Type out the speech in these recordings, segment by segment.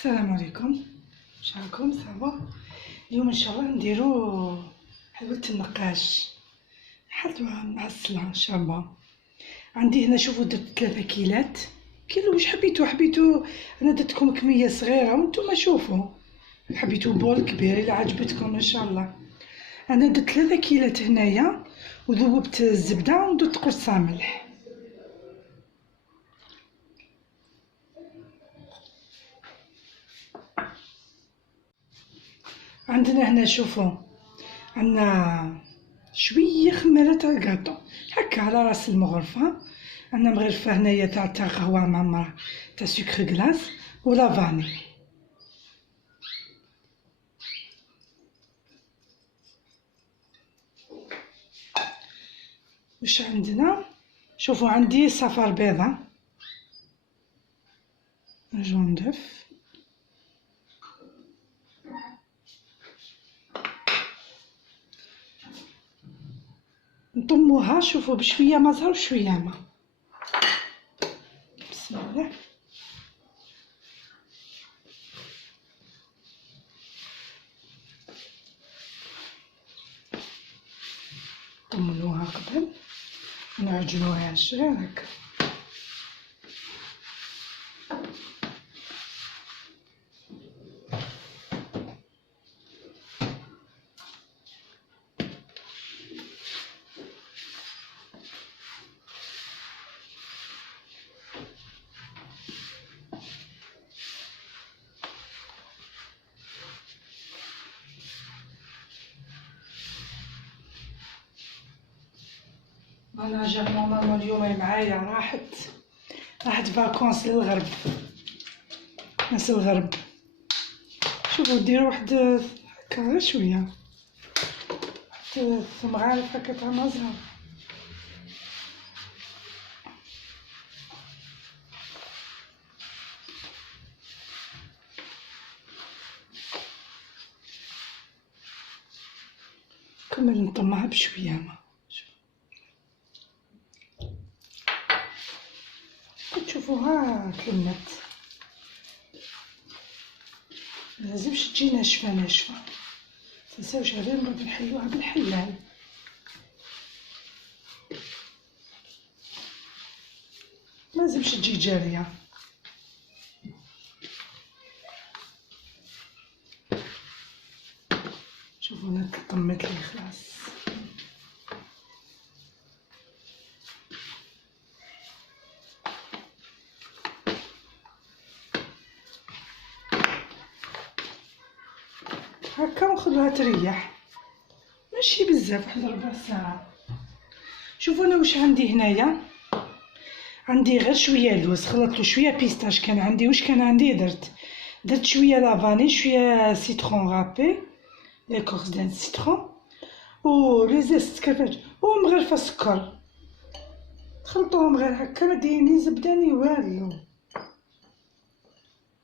السلام عليكم. شراكم صافا؟ اليوم ان شاء الله نديرو حلوة النقاش حلوة معسلة شابة. عندي هنا شوفوا درت 3 كيلات. كيلو واش حبيتو انا درتكم كمية صغيرة وانتم شوفوا حبيتو بول كبير الا عجبتكم ان شاء الله. انا درت 3 كيلات هنايا وذوبت الزبدة ودرت قرصة ملح. عندنا هنا شوفوا عندنا شويه خميره تاع الكاطو هكا على راس المغرفه. عندنا مغرفه هنايا تاع قهوه معمره تاع سكر كلاص ولا فاني. واش عندنا؟ شوفوا عندي صفار بيضه جون دف، نطموها شوفوا بشويه ما زهر وشويه ما. بسم الله. نطمنوها قبل نعجنوها شغل هكا. انا جا ماما اليوم معايا راحت فاكونس للغرب، ناس الغرب. شوفوا ديروا واحد هكا غير شويه واحد مغارف هكا تاع مزهر. كمل نطمها بشويه ما. تشوفوها تلمت، ملازمش تجي ناشفة. متنساوش غير نبغي نحلوها بالحلال. ملازمش تجي جارية. شوفوا انا طميت لي خلاص. هكا ونخلوها تريح ماشي بزاف، واحد ربع ساعة. شوفوا انا واش عندي هنايا. عندي غير شويه لوز، خلطتو شويه بيستاش كان عندي. واش كان عندي درت شويه لافاني، شويه سيترون غابي لي كورس ديال السيترون و لي زيست كيفاش ومغرفه سكر. خلطوهم غير هكا ما ديري زبده ني والو.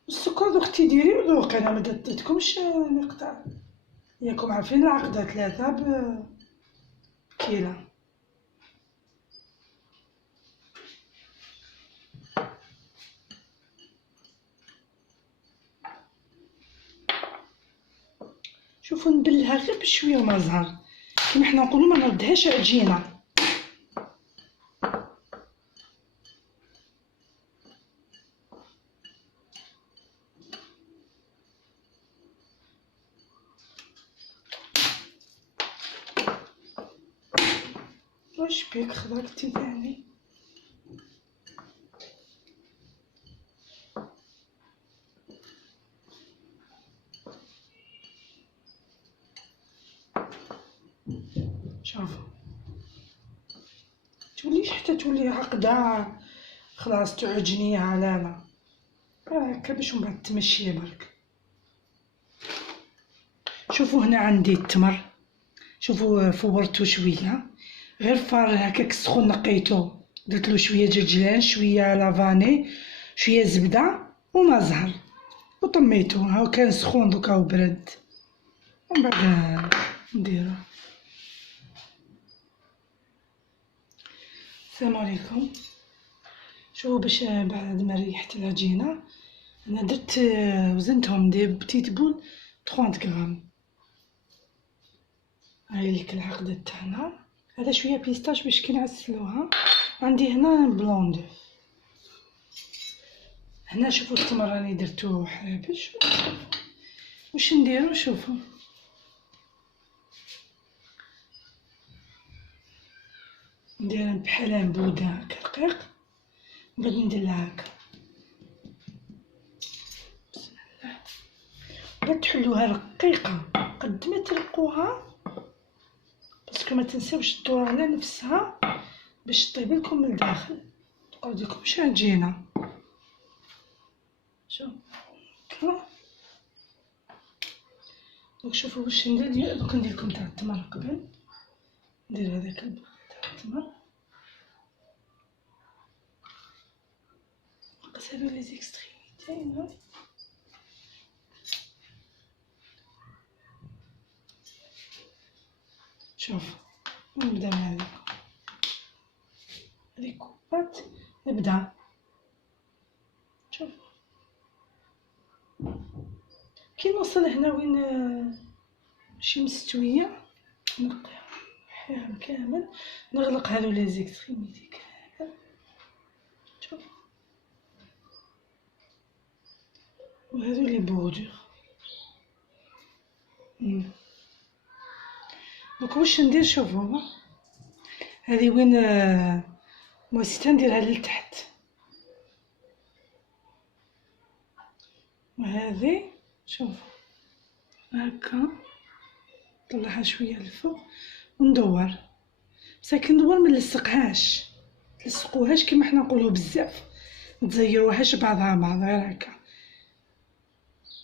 السكر دوختي ديري وذوق. انا ما درتلكمش مقدار، ياكم عارفين العقده 3 بكيله. شوفوا نبلها غير بشويه وما زهر كيما حنا نقولوا ما نردهاش عجينه. واش بيك خضرتي ثاني؟ شوفوا توليش حتى تولي عقده خلاص تعجنيها على هكا باش من بعد تمشيه برك. شوفوا هنا عندي التمر. شوفوا فورتو شويه غير فار هكاك سخون نقيتو، درتلو شويه جرجلان شويه لافاني شويه زبده وما زهر وطميتو. هاو كان سخون دوكا وبرد ومن بعد نديرو. السلام عليكم. شوفوا باش بعد ما ريحت العجينه انا درت وزنتهم دي بتيت بول 30 غرام. هاي ليك العقدة تاعنا. هذا شويه بيستاش باش كي نعسلوها. عندي هنا بلون دوف. هنا شوفوا التمر راني درتو حرابش. واش نديرو؟ شوفوا ندير بحال بوده هكا رقيق، من بعد نديرلها هكا. بسم الله. بعد تحلوها رقيقه قد ما ترقوها، باسكو ما تنساوش تدور على نفسها باش طيب لكم من الداخل. تقعد لكم عجينه. شوف هكا. دونك شوفوا واش ندير. دوك ندير لكم تاع التمر قبل. ندير هذاك البول تاع التمر. نقصها لي زيكستريميتي هنا. شوف نبدا مع هذيك كوبات. نبدا شوف كي نوصل هنا وين ماشي مستويه نقيها كامل. نغلق هذو لي زيكستريميتي كامل. شوف وهذو لي بوردور. دوك واش ندير؟ شوفوا هذه وين موسيتا نديرها لتحت، وهذه شوف هكا نطلعها شويه لفوق وندور. بصح كي ندور ما نلصقهاش، تلصقوهاش كيما حنا نقولوا بزاف، ما تزيروهاش بعضها بعض، غير هكا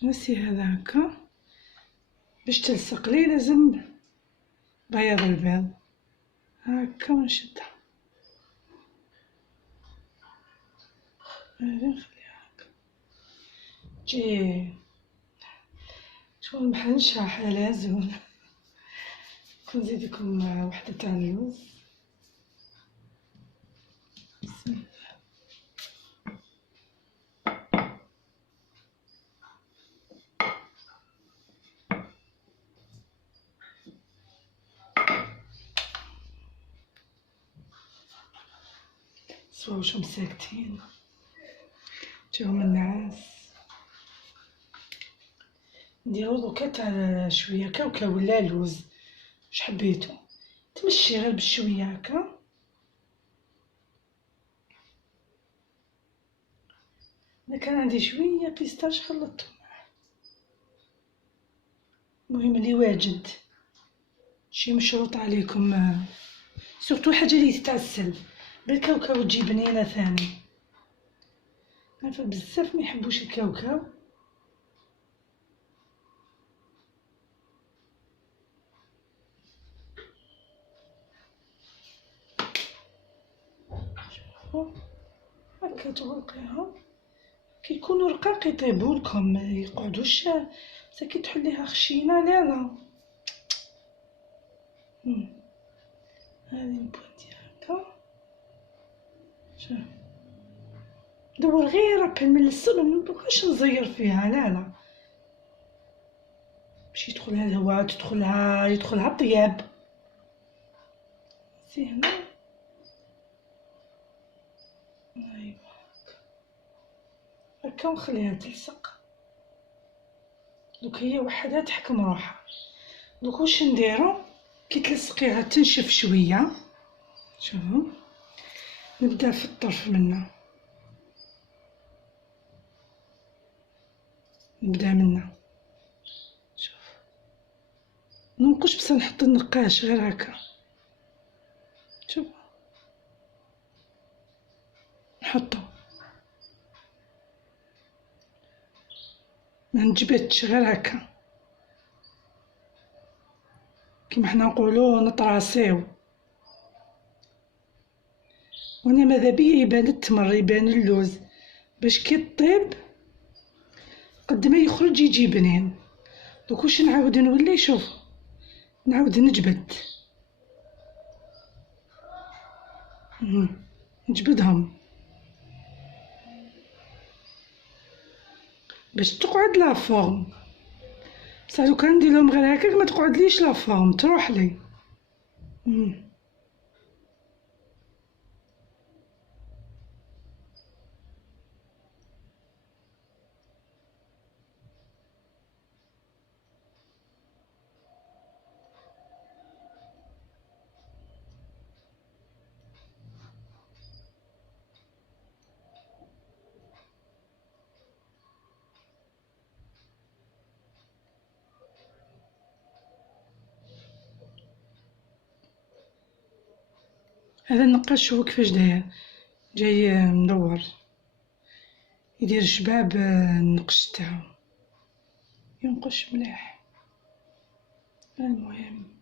نسي هذا هكا. باش تلصق لي لازم بياض البيض هكا ونشدها. هذه نخليها هكا تجي شغل بحال نشاح على زون. نزيد لكم وحده تاع اللوز. بسم الله. صواوش مساكتين جاهم النعاس. نديرو دوكا تاع شويه كاوكاو ولا لوز واش حبيتو. تمشي غير بشويه هكا. انا كان عندي شويه بيستاش خلطته معاه. المهم اللي واجد شي مشروط عليكم. سورتو حاجه اللي تتعسل بالكاوكاو تجي بنينه ثاني. عارفه بزاف ما يحبوش الكاوكاو. هكا تغلقيها كي يكونوا رقاق يطيبوا لكم، ما يقعدوش. بصح كي تحليها خشينه لا لا. هذه نبوندي هكا. شوف دور غير بحال من السر، منبقاش نزير فيها لا لا، باش يدخلها الهواء يدخلها الطياب. سي هنا ايوا هكا ونخليها تلصق. دوك هي وحدها تحكم روحها. دوك واش نديرو كي تلصقيها تنشف شويه. شوفوا نبدا في الطرف منا، شوف منقوش بصح نحط النقاش غير هكا. شوف نحطو ما نجبدش غير هكا كيما حنا نقولوا نطراسيو. وانا ماذا بيا يبان التمر يبان اللوز باش كي طيب قد ما يخرج يجي بنين. دوك واش نعاود نولي؟ شوف نعاود نجبد. نجبدهم باش تقعد لا فورم. بصح لو كان نديرهم غير هكاك ما تقعدليش لا فورم، تروح لي. هذا النقاش شوفو كيفاش داير، جاي مدور يدير شباب النقش تاعو ينقش مليح. المهم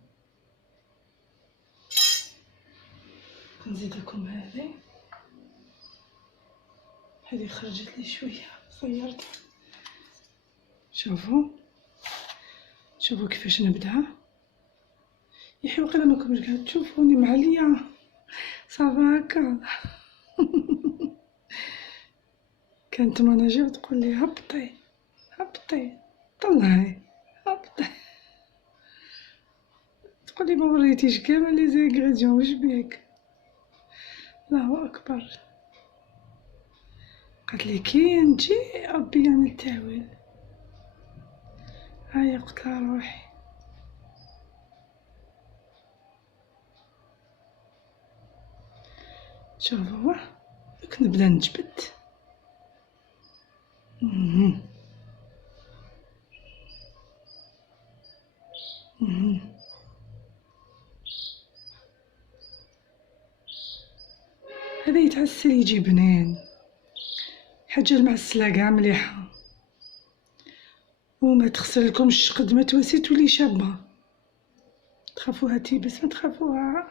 نزيد لكم هذه خرجت لي شويه صيرتها. شوفوا كيفاش نبدا. يحيى وقيلا ماكمش قاعد تشوفوني معليا صافا هكا. كانت مناجي تقول لي هبطي طلعي هبطي، تقول لي ما وريتيش كامل لي زانغريديون واش بيك. الله اكبر. قالت لي كي نجي ربي يعمل تاويل. هيا قلت لها روحي. شوفوا دوك نبدا نجبد. هذا يتعسل يجي بنين، حاجة المعسلة قاع مليحة وما تخسرلكمش قد ما تواسي تولي شابة. تخافوها تيبس ما تخافوها.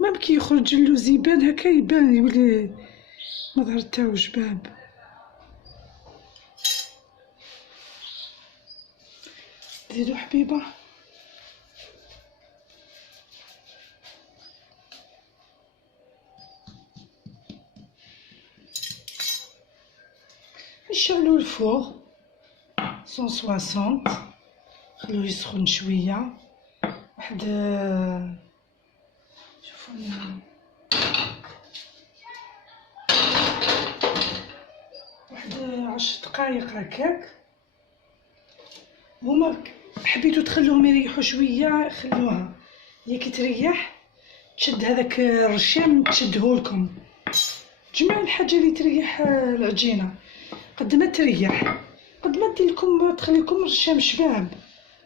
مام كي يخرج اللوز يبان هكا، يبان يولي مظهر تاعو جباب. زيدو حبيبة. نشعلو الفوغ 160، خلوه يسخن شوية واحد شوفوا واحد 10 دقايق هكاك. هما حبيتو تخلوهم يريحوا شويه خلوها، هي كي تريح تشد هذاك الرشام تشدهولكم. تجمعوا الحاجه اللي تريح العجينه قد ما تريح، قد ما ديرلكم تخليكم الرشام شباب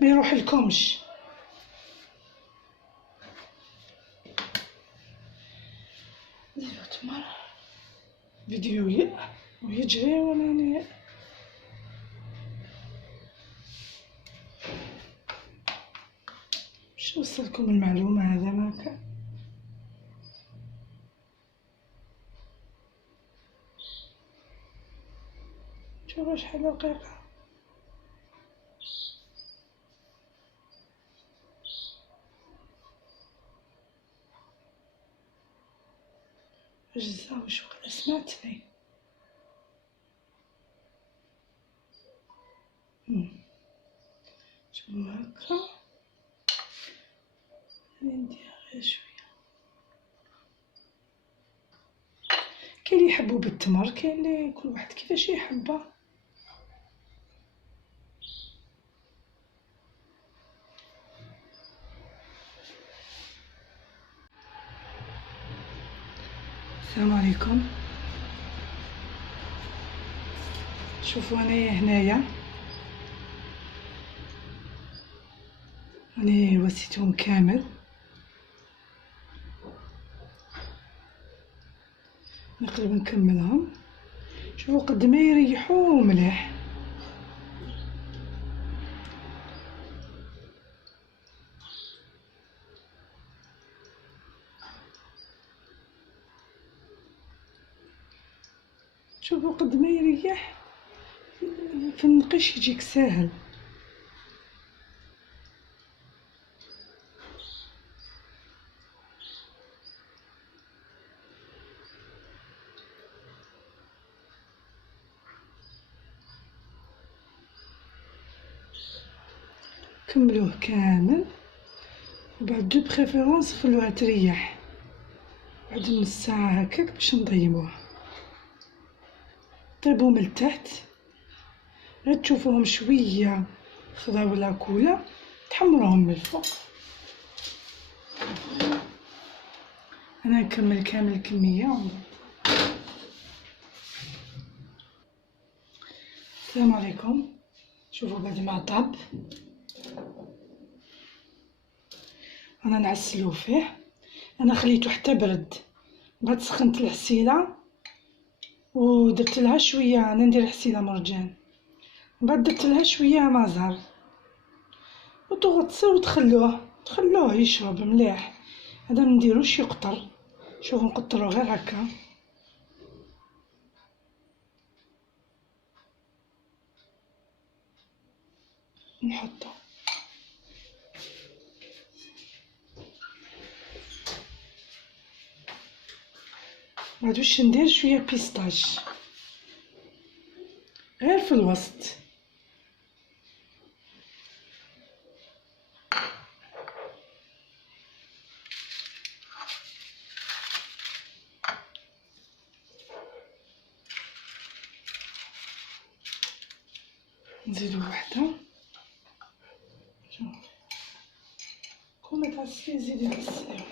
ما يروح لكمش. ديروا تمر فيديو ويجري وانا باش نوصلكم المعلومه. هذا ما كان شوفوا شحال رقيقه. جزاو شكرا سمعتني. شوفوا هكا ندير غير شويه. كاين اللي يحبوا بالتمر، كاين اللي كل واحد كيفاش يحبها. السلام عليكم. شوفوا انايا هنايا راني وسيتهم كامل، نقدر نكملهم. شوفوا قد ما يريحوا مليح. شوفوا قد ما يريح في النقش يجيك ساهل. كملوه كامل، وبعد دو بريفيرونس خلوها تريح بعد نص ساعة هكاك باش نضيموه. طيبو من التحت، غير تشوفوهم شوية خضاو لا كولا تحمروهم من الفوق. انا نكمل كامل الكمية ونضيف. السلام عليكم. شوفوا بعد ما طاب انا نعسلو فيه. انا خليته حتى برد، بعد سخنت الغسيله ودرت لها شويه. انا ندير غسيله مرجان، بعد درت لها شويه ماء زهر وتغطسوه تخلوه يشرب مليح. هذا منديروش يقطر، شوفوا نقطرو غير هكا. نحطو بعد واش ندير شويه بيستاش غير في الوسط. نزيدو وحده. شوف كل تعسلي زيدي عسلي.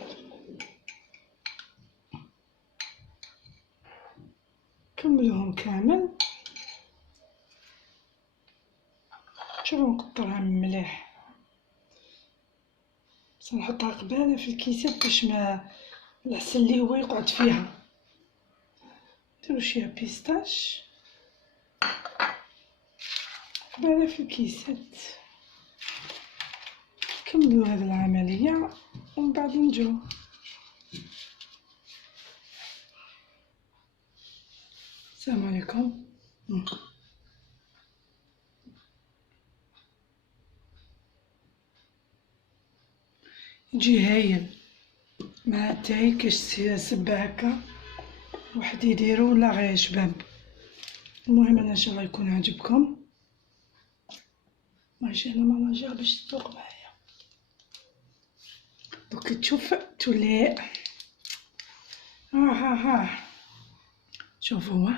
كملوهم كامل. شوفوا نقطرها مليح، بس نحطها قبالة في الكيسات باش ما العسل اللي هو يقعد فيها. نديرو شويه بيستاش قبالة في الكيسات. كملوا هذه العملية ومن بعد نجو. السلام عليكم. يجي هايل مع التاي كاش سبة هكا واحد يديرو ولا غير شباب. المهم انا ان شاء الله يكون عجبكم. ماشي انا مالاجير باش تذوق معايا. دوك تشوف تولي ها شوفوا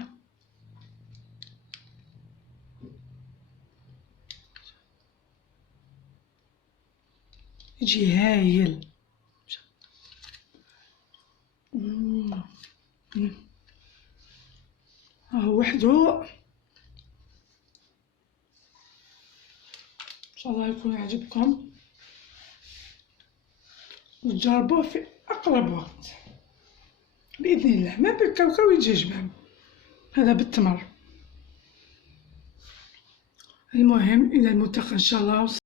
يجي هايل. هو وحده. ان شاء الله يكون عجبكم وتجربوه في اقرب وقت باذن الله. ما بالكاوكاو يجي جبام، هذا بالتمر. المهم الى الملتقى ان شاء الله.